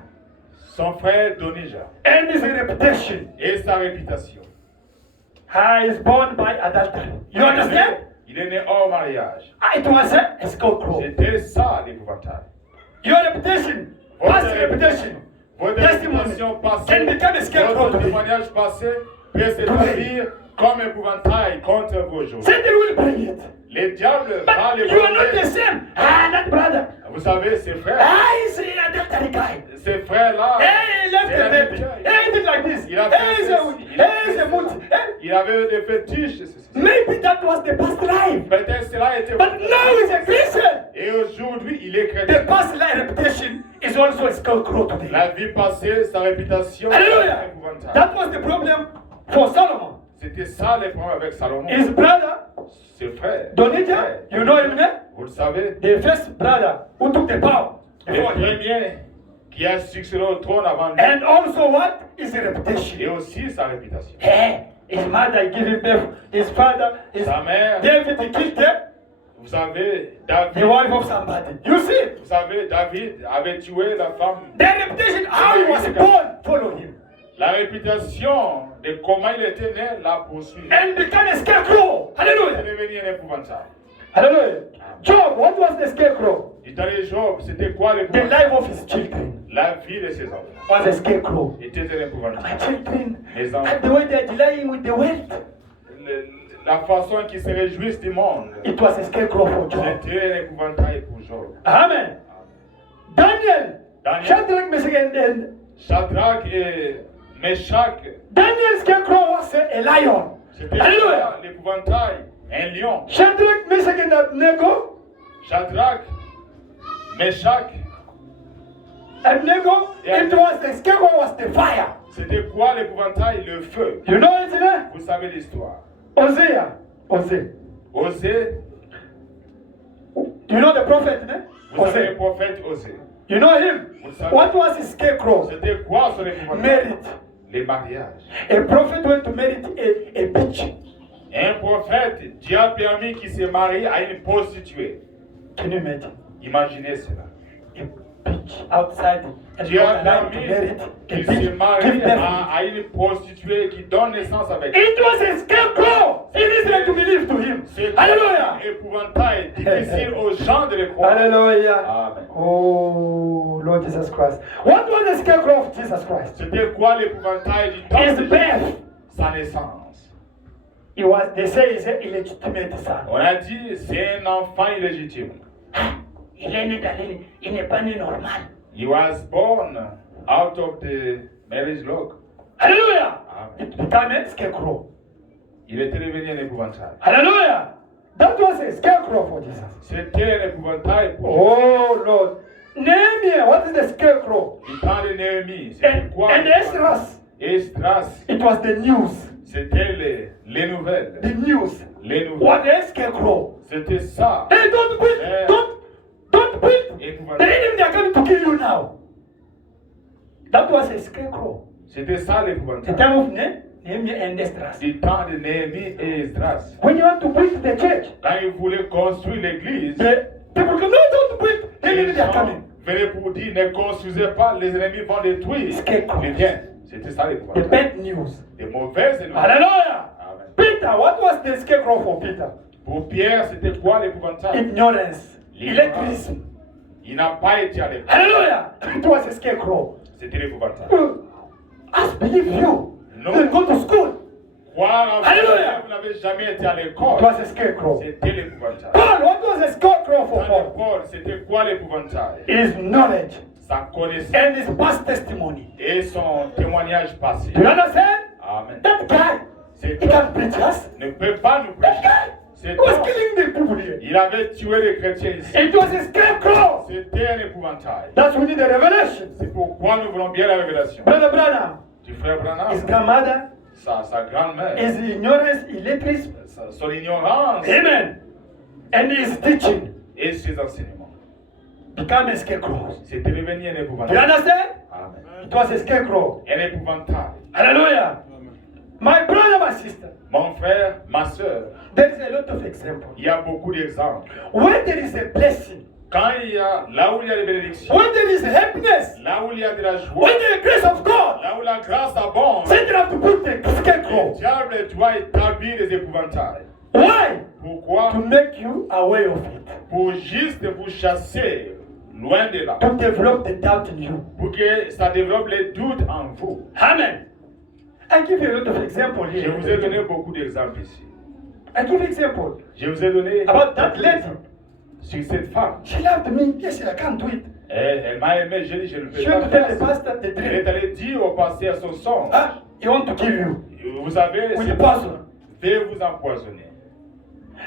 Son frère Donija. and his reputation. Et sa réputation. Is born by adultery. You understand? Il est né hors mariage. It was a scarecrow. C'était ça l'épouvantail. Your reputation, past reputation, Votre testimony réputation passée, can become a scarecrow votre today. témoignage passé peut s'établir comme épouvantail contre vos jours. Satan will bring it. Les diables vont les But you are not the prendre. same. That brother. Vous savez, ses frères, He's an adultery guy. ces frères-là, Hey, he left c'est the la baby. vie. Hey, he did like this. Il a Hey, fait he's a ceci, il a fait he's a cela. mood. Hey. Il avait des fétiches. Maybe that was the past life. Peut-être cela était. But now he's a Christian. Et aujourd'hui, il est The chrétien. past life reputation is also a scarecrow today. La vie passée, sa réputation, Hallelujah. est épouvantable. That was the problem for Solomon. C'était ça les problèmes avec Salomon. His brother, Ses frères. Donijah, you know him there? Vous le savez. The first brother who took the power Le before him. premier qui a succédé au trône avant lui. And also what? His Et reputation. aussi sa réputation. Hey, his mother gave him birth. His father, Sa mère, David, he killed them. vous savez, The David, wife of somebody. You see? vous savez, David avait tué la femme. The reputation, how he was born, follow him. La réputation de comment il était né l'a poursuivi. And become a scarecrow. Il est Hallelujah. devenu un épouvantable. Hallelujah. Job, what was the scarecrow? Et dans les Job, c'était quoi The l'épouvantable? life of his children La vie de ses enfants was a scarecrow. était un épouvantable. My children, Les and enfants, the way they are dealing with the wealth, la façon qu'ils se réjouissent du monde, it was a scarecrow for Job. c'était un épouvantail pour Job. Amen. Daniel, Daniel. Shadrach, Meshach, and Shadrach et Meshach, Daniel's scarecrow was a lion. c'était Hallelujah. l'épouvantail, un lion. Shadrach, Meshach, and Abednego, Shadrach, Meshach, it was the scarecrow was the fire. c'était quoi l'épouvantail? Le feu. You know it, né? Vous savez l'histoire. Hosea. Osée, You know the prophet, né? vous savez le Hosea. prophète Osée. You know him? Vous savez. What was his scarecrow? C'était quoi son épouvantail? Merit. Les mariages. A prophet went to marry a bitch. Un prophète, Dieu a permis qu'il se marie à une prostituée. Can you imagine? Imaginez cela. A bitch outside and Dieu a not allowed to permis marry a qu'il se bitch. Give marie birth. à une prostituée qui donne naissance avec. It was a scarecrow. It is like to believe to him. C'est Hallelujah. un épouvantail difficile aux gens de le croire. Hallelujah. Amen. Oh, Lord Jesus Christ. What was the scarecrow of Jesus Christ? C'était quoi l'épouvantail du temps His de birth. sa naissance? They say he's an illegitimate son. On a dit c'est un enfant illégitime. Il est né il n'est pas né normal. He was born out of the marriage lock. Hallelujah. Amen. It became a scarecrow. Il était devenu un épouvantail. Hallelujah. That was a scarecrow for Jesus. C'était un épouvantail pour Oh, Lord. Nehemiah, what is the scarecrow? du temps de Néhémie. C'était quoi? And Esdras, Esdras, it was the news. c'était les nouvelles. The news. Les nouvelles. What a scarecrow. C'était ça. Hey, don't quit. Don't quit. The Épouvantail. enemy, they are coming to kill you now. That was a scarecrow. C'était ça The l'épouvantail. time of Nehemiah and Esdras. Du temps de Néhémie et Esdras. When you want to build the church, Quand ils voulaient construire l'église, the people go, no, don't quit. The enemy, les they are gens coming. venait pour dire, ne construisez pas, les ennemis vont détruire. Scarecrows. Les biens. C'était ça The l'épouvantail. bad news. Des mauvaises nouvelles. Hallelujah. Amen. Peter, what was the scarecrow for Peter? Pour Pierre, c'était quoi l'épouvantail? Ignorance. L'ignorance. Electricity. Il n'a pas été à l'école. Hallelujah. It was a scarecrow. C'était l'épouvantail. Us believe you. No. Then go to school. Croire en Alléluia. vous n'avez jamais été à It l'école. was a scarecrow. C'était l'épouvantail. Paul, what was a scarecrow for Dans Paul? l'école, c'était quoi l'épouvantail? His knowledge Sa connaissance and his past testimony. et son témoignage passé. Do you understand? Amen. That guy, Cet he homme can preach us. ne peut pas nous That prêcher. guy, Cet he was homme, killing the people here. il avait tué les chrétiens ici. It was a scarecrow. C'était un épouvantail. That's we need a revelation. C'est pourquoi nous voulons bien la révélation. Brother Branham, Du frère Branham, his grandmother, sa grand-mère, his ignorance, illiteracy. son ignorance Amen. And his teaching et ses enseignements. became a scarecrow. C'était devenu un Do you épouvantail. understand? Amen. It was a scarecrow. Un épouvantail. Hallelujah. My brother, my sister, Mon frère, ma soeur, there is a lot of examples. il y a beaucoup d'exemples. When there is a blessing, Quand il y a, là où il y a des bénédictions, when there is happiness, là où il y a de la joie, when there is grace of God, là où la grâce abonde, Satan have to put the le scarecrow. diable doit établir des épouvantails. Why? Pourquoi? To make you aware of it. Pour juste vous chasser loin de là. To develop the doubt in you. Pour que ça développe les doutes en vous. Amen. I give you a lot of examples Je here. vous ai donné beaucoup d'exemples ici. I give example Je vous ai donné about that lady. sur cette femme. She loved me. Yes, I can't do it. Elle m'a aimé, je dis, je ne peux She pas went to tell faire the ça. pastor the Elle est dream. allée dire au pasteur son son. Ah, he want to kill you Vous savez, with c'est the poison. vais vous empoisonner.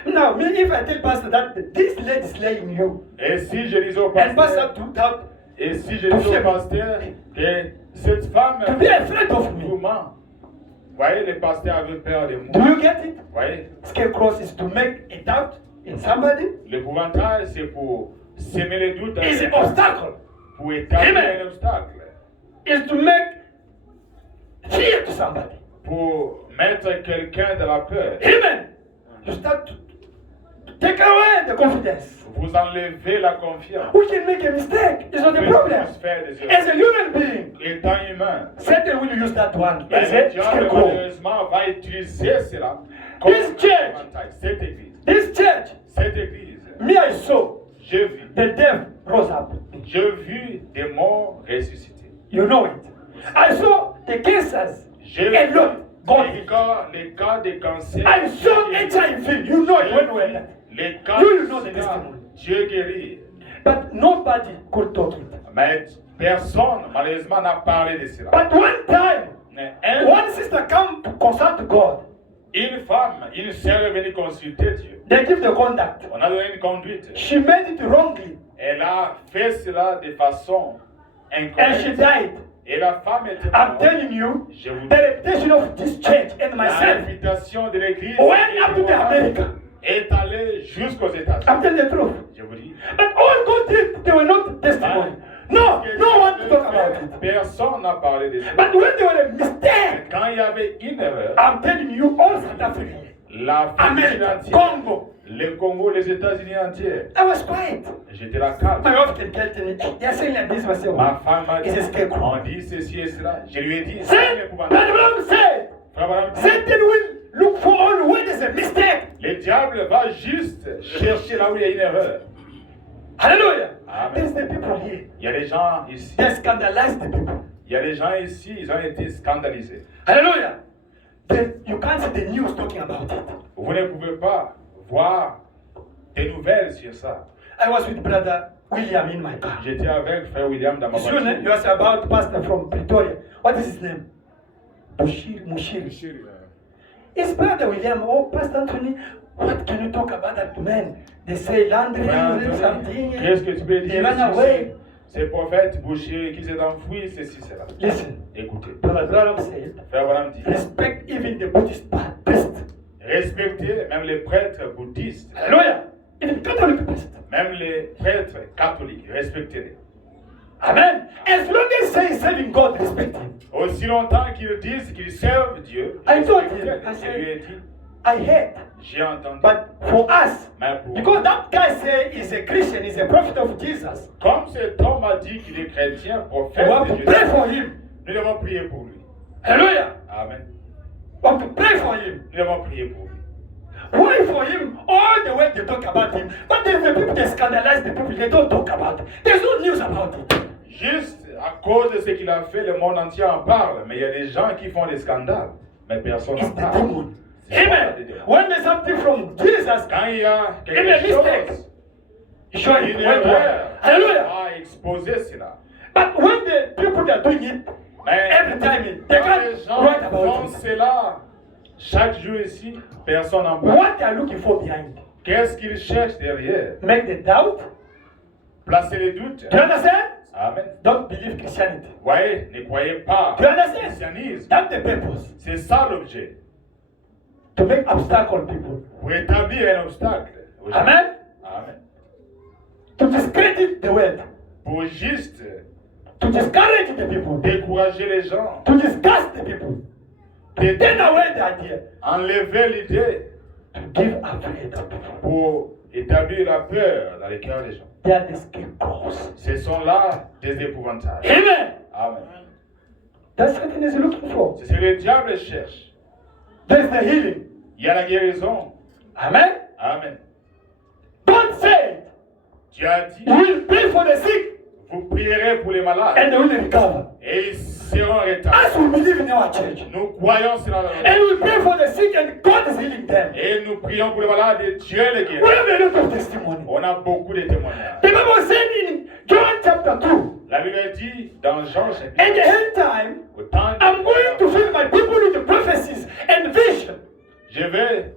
Now, me, if I tell pastor that this lady is laying you, Et si je disais au and pastor pasteur, to doubt, et si je disais au pasteur que cette femme to be afraid of me. vous ment. Vous voyez, le pasteur avait peur de Do moi. you get it? Vous voyez, Scarecrow is to make a doubt in somebody. l'épouvantail, c'est pour semer les doutes dans Is les an cœurs, obstacle. pour établir Amen. un obstacle, Is to make fear to somebody. pour mettre quelqu'un dans la peur. Amen. You start to take away the confidence. Vous enlevez la confiance. We can make a mistake. It's not a Vous problem. pouvez tous faire des As erreurs. a human being, Étant humain, Satan will use that one mais as le a diable scarecrow. malheureusement va utiliser cela comme This church. épouvantail. Cette église, This church, cette église, me I saw j'ai vu, the deaf rose up. j'ai vu des morts ressuscités. You know it. I saw the cancers. J'ai A vu lot gone. les cas de cancer. I saw HIV. You know it when we were there. Les cas You know the de testimony. Dieu guérit. But nobody could talk it. Mais personne, malheureusement, n'a parlé de cela. But one time, Mais one sister come to consult God. une femme, une sœur est venue consulter Dieu. They give the conduct. On a donné une conduite. She made it wrongly Elle a fait cela de façon and she incorrecte. died. Et la femme était I'm morte. telling you, Je vous the dis, reputation of this church and la myself réputation de l'église went up to the America. est allée jusqu'aux États-Unis. I'm telling the truth. Je vous dis. But all God did, they were not testimony. No, no one to talk about it. Personne n'a parlé de ça. But when there were a mistake, Quand il y avait une erreur, I'm telling you, all South Africa, la famille America, entière, Congo, le Congo, les États-Unis entiers, I was quiet. j'étais là calme. My wife can tell me, hey, they're saying like this, I say, Ma femme m'a dit, it's a scarecrow. on dit ceci et cela. Je lui ai dit, c'est Say, l'épouvantable. Brother Branham said, Frère Branham dit, Satan will look for all where there's a mistake. le diable va juste chercher là où il y a une erreur. Hallelujah. Amen. There's the people here. Il y a des gens ici, They scandalize the people. il y a des gens ici, ils ont été scandalisés. Hallelujah. You can't see the news talking about it. Vous ne pouvez pas voir des nouvelles sur ça. I was with Brother William in my car. J'étais avec Frère William dans ma His name, voiture. you asked about pastor from Pretoria. What is his name? Mushiri. His brother William, oh, Pastor Anthony, what can you talk about that man? They say laundry, something. Qu'est-ce que tu peux They dire ran sur away. ces prophètes bouchers qui s'est enfui, ceci, cela? Listen, Écoutez, Brother Branham said, Frère Branham dit, respect even the Buddhist priest. respectez même les prêtres bouddhistes, Hallelujah. Even Catholic priest. même les prêtres catholiques, respectez-les. Amen. As long as they say serving God, respect him. Aussi longtemps qu'ils disent qu'ils servent Dieu, I told respectez-les. him, I Je lui ai said, dit, I heard. J'ai entendu. But for us, Mais pour because that guy say he's a Christian, he's a prophet of Jesus, comme cet homme a dit qu'il est chrétien, we prophète have de to Jésus, pray for him. nous devons prier pour lui. Hallelujah. Amen. We have to pray for him. Nous devons prier pour lui. Why for him? All the way they talk about him. But there's the people that scandalize the people, they don't talk about it. There's no news about it. Juste à cause de ce qu'il a fait, le monde entier en parle. Mais il y a des gens qui font des scandales. Mais personne n'en It's the parle. demon. C'est pas Amen. des démons. When there's something from Jesus, Quand il y a in a quelque mistake, chose, show it. une Well, erreur, hallelujah. à exposer cela. But when the people that are doing it, Mais every time they quand les can't gens write font about it. cela, chaque jour ici, personne n'en parle. What they are looking for behind. Qu'est-ce qu'ils cherchent derrière? Make the doubt. Placer les doutes. Do you understand? Amen. Don't believe Christianity. Voyez, ne croyez pas Do you au understand? christianisme. That's the purpose. C'est ça l'objet. To make obstacle people. Pour établir un obstacle. aux gens. Amen. Amen. To discredit the word. Pour juste To discourage the people. décourager les gens. To disgust the people. De Take away the idea. enlever l'idée To give afraid of people. pour établir la peur dans les cœurs des gens. They are the scapegoats. Ce sont là des épouvantails. Amen. Amen. That's what Satan is looking for. C'est ce que le diable cherche. There's the healing. Il y a la guérison. Amen. Amen. God said, Tu as dit, you will pray for the sick vous prierez pour les malades and they will recover. et ils seront rétablis. As we believe in our church. Nous croyons cela dans And notre we pray for the sick and God is healing them. et nous prions pour les malades et Dieu les guérit. We have a lot of testimony. On a beaucoup de témoignages. The Bible said in John chapter 2, La Bible dit dans Jean at chapitre the end time, au temps I'm going to fill my people with the prophecies and vision. je vais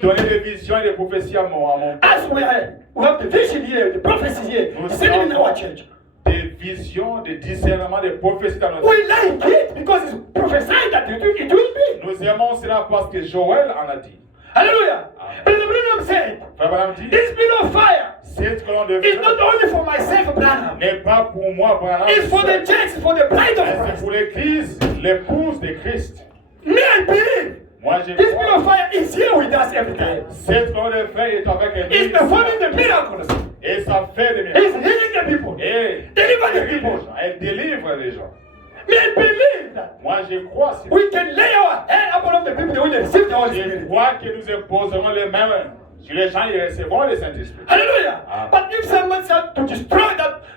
donner des visions et des prophéties à mon As we have the vision here, the prophecies here, sitting in our church. des visions, des discernements, des prophéties dans notre We like it because it's prophesied that it will be. Nous aimons cela parce que Joël en a dit. Hallelujah. Amen. But the Branham said, Frère Branham dit, this bill of fire cette colonne de is feu not only for myself, Branham. n'est pas pour moi, Branham, It's for the church, it's for the bride of mais c'est Christ. pour l'Église, l'épouse de Christ. Me, I believe. Moi, je This bill of crois. fire is here with us every time. Cette colonne de feu est avec It's nous performing the miracles. et ça fait des It's miracles. healing the people. Et Deliver the les people. gens, elle délivre les gens. Me, I believe that Moi, je crois. we can lay our hand upon the people that will receive the Holy Je Spirit. crois que nous imposerons les mains sur les gens et recevront le Saint-Esprit. Hallelujah. Amen. But if someone said to destroy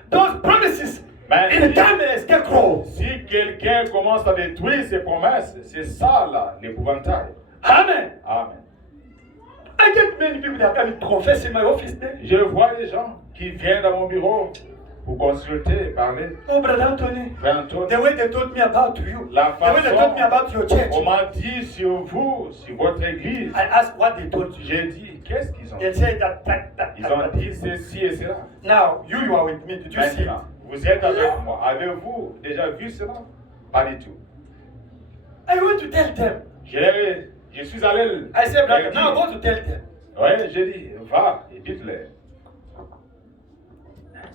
those promises Mais in the time they scarecrow. si quelqu'un commence à détruire ses promesses, c'est ça là, l'épouvantail. Amen. Amen. I get many people that come and confess in my office there. Je vois des gens qui viennent dans mon bureau pour consulter, parler. Oh, Brother Anthony, Frère Antoine, the way they told me about you, la the way they told me about your church. on m'a dit sur vous, sur votre église. I asked what they told you. J'ai dit, qu'est-ce qu'ils ont They dit? said that. Ils ont dit ceci et cela. Now, you are with me. Did you see? Maintenant, vous êtes avec moi. Avez-vous déjà vu cela? Pas du tout. I want to tell them. Je suis allé. I said, brother, leur now dire. go to tell them. Oui, j'ai dit, va et dites-leur.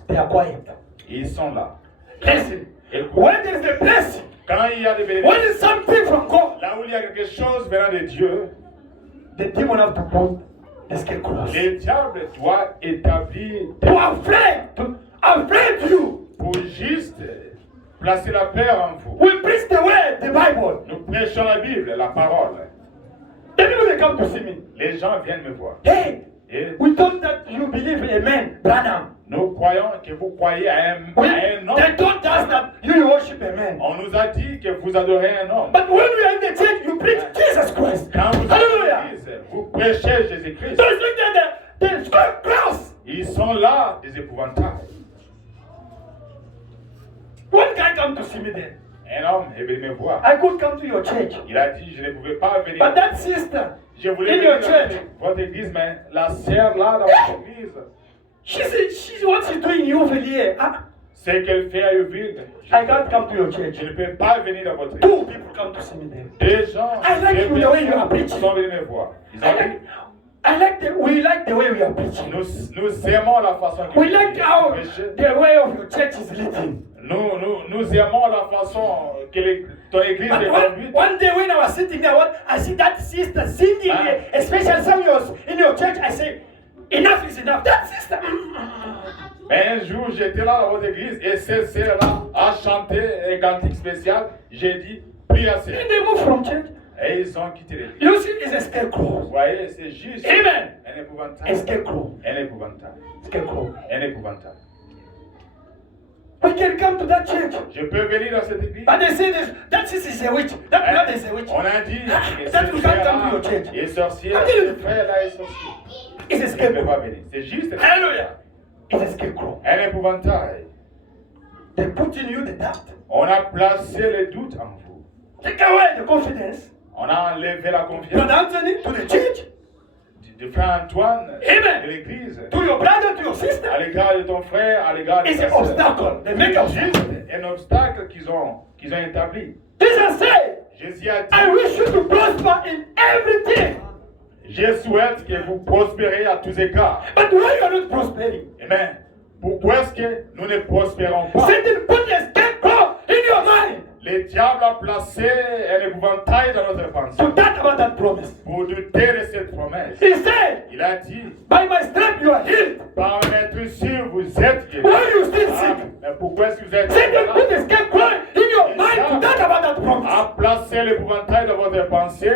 They are quiet. Ils sont là. Listen. Écoute. When there is a blessing, Quand il y a des when bénédictions, there is something from God, là où il y a quelque chose venant de Dieu, the demon have to put the scarecrows. le diable doit établir To afraid you. pour juste placer la peur en vous. We preach the word, the Bible. Nous prêchons la Bible, la parole. The people they come to see me. Les gens viennent me voir. Hey, Et we thought that you believe in a man, Branham. nous croyons que vous croyez à un They homme. told us that you worship a man. On nous a dit que vous adorez un homme. But when we are in the church, you preach Jesus Christ. Quand vous êtes Hallelujah. à l'église, vous prêchez Jésus-Christ. So it's like the scarecrows. Ils sont là, des épouvantails. One guy come to see me there. Un homme est venu me voir. I could come to your church. Il a dit, je ne pouvais pas venir. But that sister Je voulais in venir your church, dans votre église, mais la sœur là dans votre église, she's what she's doing over here. ce qu'elle fait à Uville, I can't come to your church. je ne peux pas venir dans votre église. Two people come to see me there. Des gens I like deux you the way you are personnes preaching. sont venus me voir. Ils ont dit, We like the way we are preaching. nous aimons la façon que We like vous how prêchez. the way of your church is leading. Nous aimons la façon que ton église But est conduite. one day when I was sitting there, I see that sister singing, especially some of yours in your church. I say, enough is enough. That sister. Mais un jour, j'étais là dans votre église et cette sœur-là a chanté un cantique spécial. J'ai dit, plus assez. And they move from church. Et ils ont quitté l'église. You see, it's a Vous scarecrow. voyez, c'est juste Amen. un épouvantail. A scarecrow. Un épouvantail. Scarecrow. Un épouvantail. We can come to that church. Je peux venir dans cette église. But they say this, that sister is a witch. That brother is a witch. On a dit que That ce you can't come to your frère-là church. est sorcière, I'm telling you. ce frère-là est sorcier. It's a Il ne peut scarecrow. pas venir. C'est juste Hallelujah. It's a scarecrow. un épouvantail. They put in you the doubt. On a placé le doute en vous. Take away the confidence. On a enlevé la confiance Brother Anthony, to the church, du frère Antoine, Amen. de l'église, to your brother, to your sister. à l'égard de ton frère, à l'égard de It's ta an sœur. obstacle. They make C'est obstacle. juste un obstacle qu'ils ont établi. Jesus said, Jésus a I dit, wish you to prosper in everything. je souhaite que vous prospérez à tous égards. But why you are not prospering? Amen. Pourquoi est-ce que nous ne prospérons pas? Satan put a scarecrow in your mind Le diable a placé un épouvantail dans notre pensée to doubt about that promise. pour douter de cette promesse. He said, Il a dit, by my strength you are healed. par être sûr, vous êtes guéris. Why you still Ah, sick? mais pourquoi est-ce que vous êtes Satan put a malade? scarecrow in your mind to doubt about that promise. A placé l'épouvantail dans votre pensée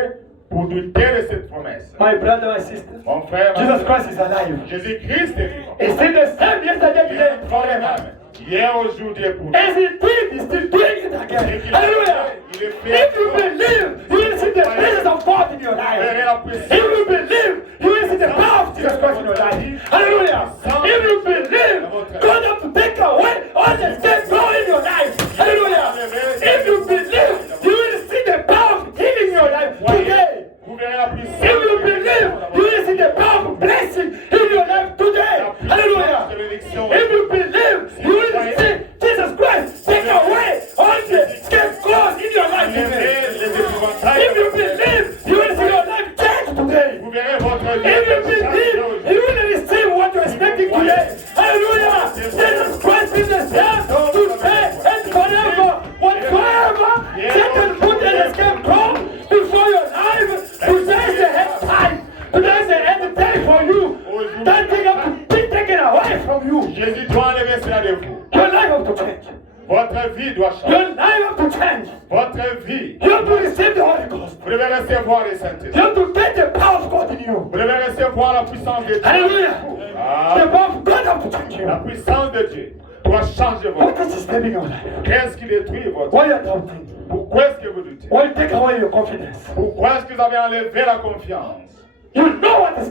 pour douter de cette promesse. My brother, my sister, Mon frère, ma Jesus sœur, Christ is alive. Jésus-Christ est vivant. He's still the same yesterday, Il today, est encore le forever. même. Hier, aujourd'hui et pour nous. As he did, he's still doing it again. Hallelujah. If you believe, you will see the presence of God in your life. If you believe, you will see the power of Jesus Christ in your life. Hallelujah. If you believe, God has to take away all the scarecrow in your life. Hallelujah. If you believe, you will see the power of healing in your life today. Vous verrez la puissance. If you believe, you will see the power of blessing in your life today. Hallelujah. If you believe, you will see Jesus Christ take away all the scarecrows in your life today. If you believe, you will see your life change today. Vous verrez votre vie. If you believe, you will receive what you're expecting today. Hallelujah. Jesus Christ is the same today and forever. Whatsoever Satan put in a scarecrow before your life, today is the end time. Today is the end time for you. That thing has to be taken away from you. Jésus doit enlever cela de vous. Your life has to change. Votre vie doit changer. Your life has to change. Votre vie. You have to receive the Holy Ghost. Vous devez recevoir les You Saint-Esprit. have to get the power of God in you. Vous devez recevoir la puissance de Dieu. Hallelujah. Ah, The power of God has to change la you. puissance de Dieu doit changer votre What vie. is disturbing your life? Qu'est-ce qui détruit votre vie? Why you are doubting? Pourquoi est-ce que vous doutez? Why you take away your confidence? Pourquoi est-ce que vous avez enlevé la confiance? You know what is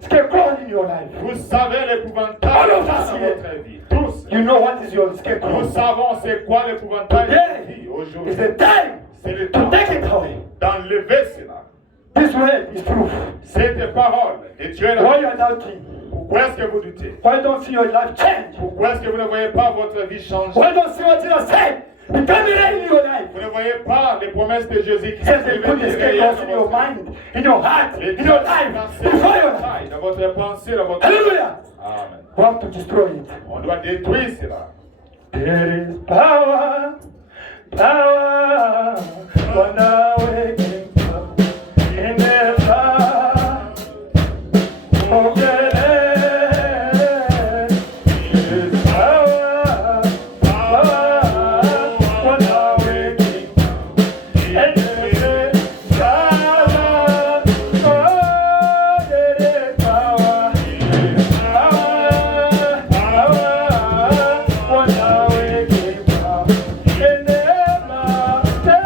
scarecrow in your life. Vous savez l'épouvantail All dans of us here. votre vie. Tous. You know what is your Nous scarecrow. savons c'est quoi l'épouvantail de votre vie Today aujourd'hui. is the time C'est le to temps take it away. d'enlever cela. This word is proof. Cette parole de Dieu est Why là. you are doubting? Pourquoi est-ce que vous doutez? Why you don't see your life change? Pourquoi est-ce que vous ne voyez pas votre vie changer? Why you don't see what Jesus said? Become real in your life. Vous ne voyez pas les promesses de Jésus qui Says they put the scarecrows in your mind, in your heart, in your life, before your life. dans votre pensée, dans votre... Hallelujah. Amen. We have to destroy it. On doit détruire cela. There is power, power, when the waking up in the power of the land. There is power, power, when the waking up in the power. Oh, there is power, power, power, when the waking up in the mountain.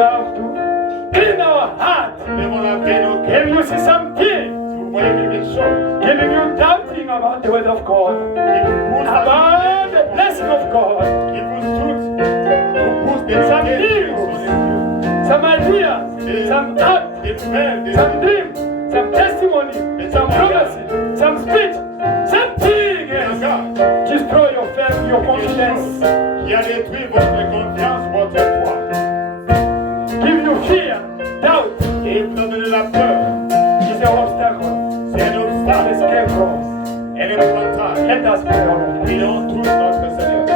have to clean our heart. Nous devons laver nos If cœurs. you see something Si vous voyez quelque chose giving you doubting about the word of God, qui vous pousse à about the blessing of God, qui vous doute, vous pousse des some idées, news, some ideas, some acts, des nouvelles, des some dreams, some testimony, some prophecy, some speech, something else. Destroy your faith, your confidence, qui a détruit votre confiance, votre foi, give you fear, doubt, et vous donne la peur. is an obstacle. C'est un obstacle, Escape from us. un épouvantail. Let us pray all of us. Prions tous notre Seigneur.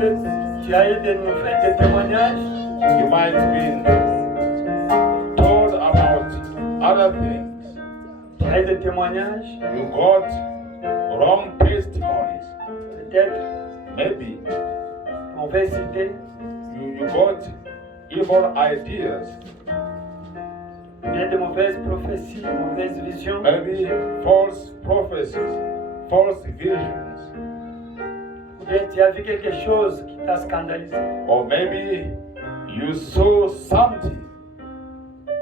Peut-être tu as eu des nouvelles, des témoignages. You might have been told about other things. Tu as eu des témoignages. You got wrong testimonies. Peut-être Maybe mauvaise idée. you got evil ideas. Bien de mauvaises prophéties, mauvaises visions. Maybe false prophecies, false visions. Ou bien tu as vu quelque chose qui t'a scandalisé. Or maybe you saw something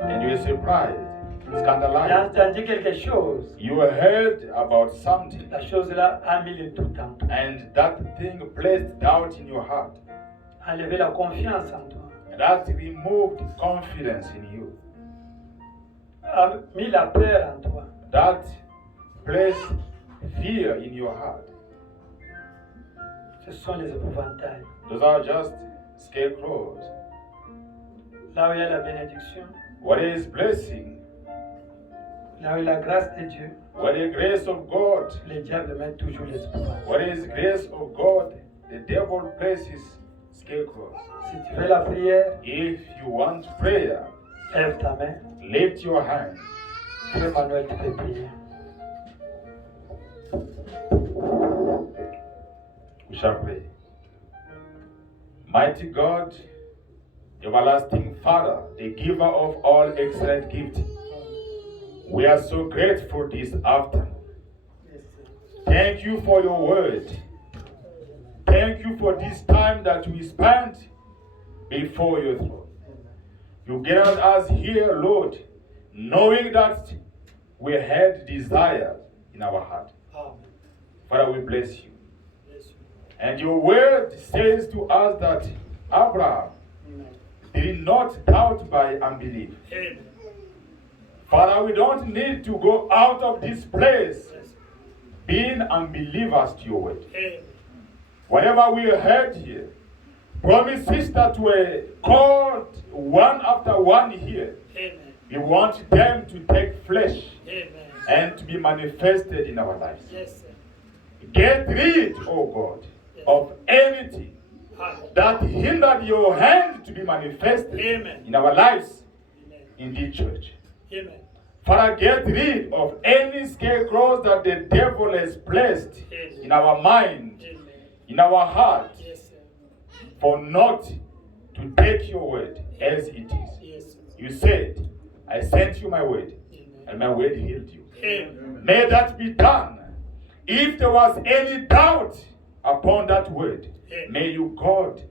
and you were surprised, Tu as scandalized. entendu quelque chose. You heard about something La chose-là a mis le doute en toi. and that thing placed doubt in your heart. A enlevé la confiance en toi. And that removed confidence in you. A mis la peur en toi. That placed fear in your heart. Ce sont les épouvantails. Those are just scarecrows. Là où il y a la bénédiction, What is blessing? là où il y a la grâce de Dieu, What is grace of God? le diable met toujours les épouvantails. What is grace of God? The devil places scarecrows. Si tu veux la prière, If you want prayer, lève ta main. lift your hand. Frère Manuel, tu peux prier. We shall pray. Mighty God, everlasting Father, the giver of all excellent gifts, we are so grateful this afternoon. Thank you for your word. Thank you for this time that we spent before your throne. You gathered us here, Lord, knowing that we had desire in our heart. Father, we bless you. And your word says to us that Abraham did not doubt by unbelief. Father, we don't need to go out of this place being unbelievers to your word. Whatever we heard here, promises that were called one after one here, we want them to take flesh and to be manifested in our lives. Get rid, oh God, of anything that hindered your hand to be manifested in our lives in this church. Father, get rid of any scarecrows that the devil has placed in our mind, in our heart, for not to take your word as it is. You said, I sent you my word, and my word healed you. May that be done. If there was any doubt upon that word, may you, God,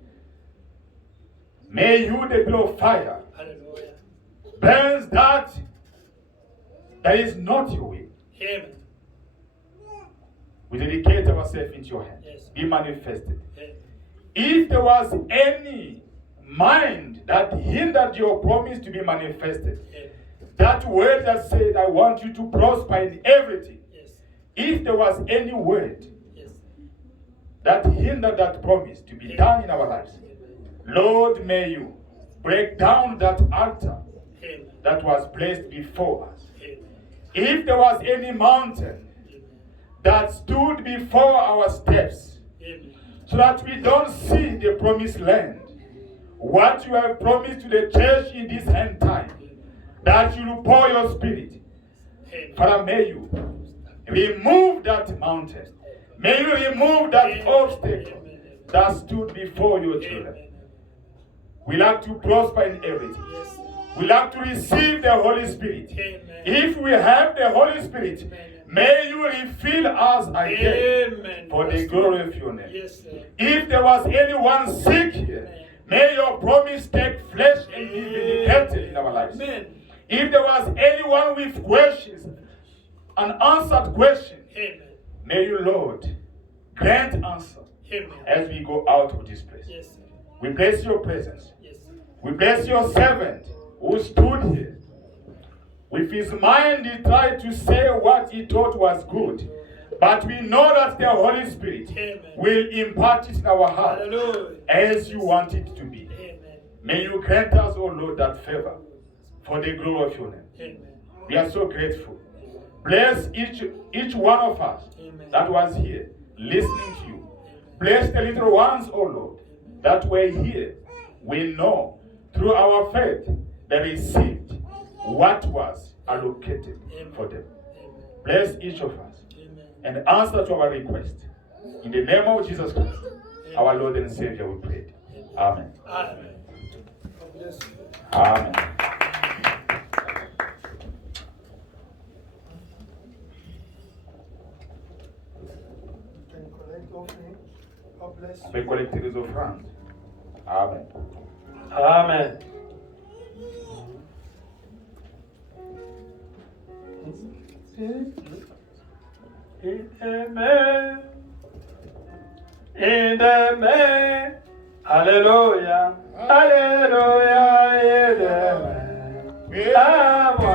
may you, the pillar of fire, burns that is not your will. We dedicate ourselves into your hands. Be manifested. If there was any mind that hindered your promise to be manifested, that word that said, I want you to prosper in everything, if there was any word that hindered that promise to be done in our lives, Lord, may you break down that altar that was placed before us. If there was any mountain that stood before our steps, so that we don't see the promised land, what you have promised to the church in this end time, that you will pour your spirit. Father, may you remove that mountain. May you remove that obstacle that stood before your children. We like to prosper in everything. We like to receive the Holy Spirit. If we have the Holy Spirit, may you refill us again for the glory of your name. If there was anyone sick here, may your promise take flesh and be vindicated in our lives. If there was anyone with questions, unanswered question, may you, Lord, grant answer as we go out of this place. We bless your presence. We bless your servant who stood here. With his mind, he tried to say what he thought was good. But we know that the Holy Spirit will impart it in our heart as you want it to be. May you grant us, oh Lord, that favor for the glory of your name. We are so grateful. Bless each one of us that was here listening to you. Bless the little ones, O Lord, that were here. We know through our faith they received what was allocated for them. Bless each of us and answer to our request. In the name of Jesus Christ, our Lord and Savior, we pray. Amen. Amen. Amen. On peut collecter les offrandes. Amen. Amen. Amen. Amen. Hallelujah. Hallelujah. Amen.